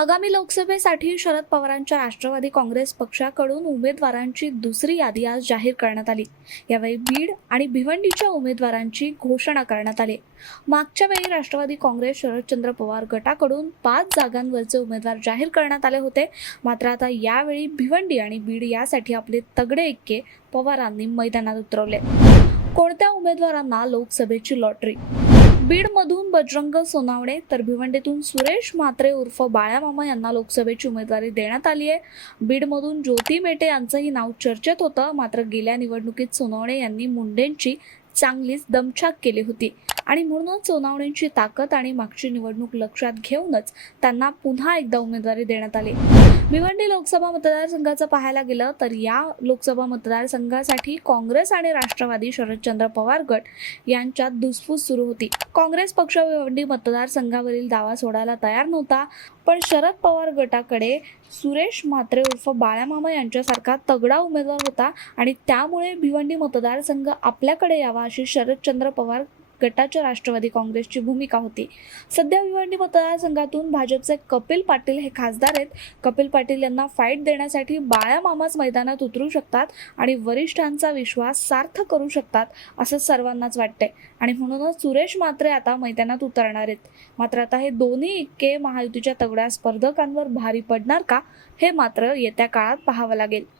आगामी लोकसभेसाठी शरद पवारांच्या राष्ट्रवादी काँग्रेस पक्षाकडून उमेदवारांची दुसरी यादी आज जाहीर करण्यात आली. यावेळी बीड आणि भिवंडीच्या उमेदवारांची घोषणा करण्यात आली. मागच्या वेळी राष्ट्रवादी काँग्रेस शरदचंद्र पवार गटाकडून पाच जागांवरचे उमेदवार जाहीर करण्यात आले होते. मात्र आता यावेळी भिवंडी आणि बीड यासाठी आपले तगडे इक्के पवारांनी मैदानात उतरवले. कोणत्या उमेदवारांना लोकसभेची लॉटरी? बीडमधून बजरंग सोनावणे तर भिवंडीतून सुरेश म्हात्रे उर्फ बाळामामा यांना लोकसभेची उमेदवारी देण्यात आली आहे. बीडमधून ज्योती मेटे यांचंही नाव चर्चेत होतं मात्र गेल्या निवडणुकीत सोनावणे यांनी मुंडेंची चांगलीच दमछाक केली होती. आणि म्हणूनच सोनावणेंची ताकद आणि मागची निवडणूक लक्षात घेऊनच त्यांना पुन्हा एकदा उमेदवारी देण्यात आली. भिवंडी लोकसभा मतदारसंघाचं पाहायला गेलं तर या लोकसभा मतदारसंघासाठी काँग्रेस आणि राष्ट्रवादी शरदचंद्र पवार गट यांच्यात धुसफूस सुरू होती. काँग्रेस पक्ष भिवंडी मतदारसंघावरील दावा सोडायला तयार नव्हता पण शरद पवार गटाकडे सुरेश म्हात्रे उर्फ बाळामामा यांच्यासारखा तगडा उमेदवार होता आणि त्यामुळे भिवंडी मतदारसंघ आपल्याकडे यावा अशी शरदचंद्र पवार गटाच्या राष्ट्रवादी काँग्रेसची भूमिका होती. सध्या भिवंडी मतदारसंघातून भाजपचे कपिल पाटील हे खासदार आहेत. कपिल पाटील यांना फाईट देण्यासाठी बाळामामाच मैदानात उतरू शकतात आणि वरिष्ठांचा विश्वास सार्थ करू शकतात असं सर्वांनाच वाटतंय. आणि म्हणूनच सुरेश मात्रे आता मैदानात उतरणार आहेत. मात्र आता हे दोन्ही इक्के महायुतीच्या तगड्या स्पर्धकांवर भारी पडणार का हे मात्र येत्या काळात पाहावं लागेल.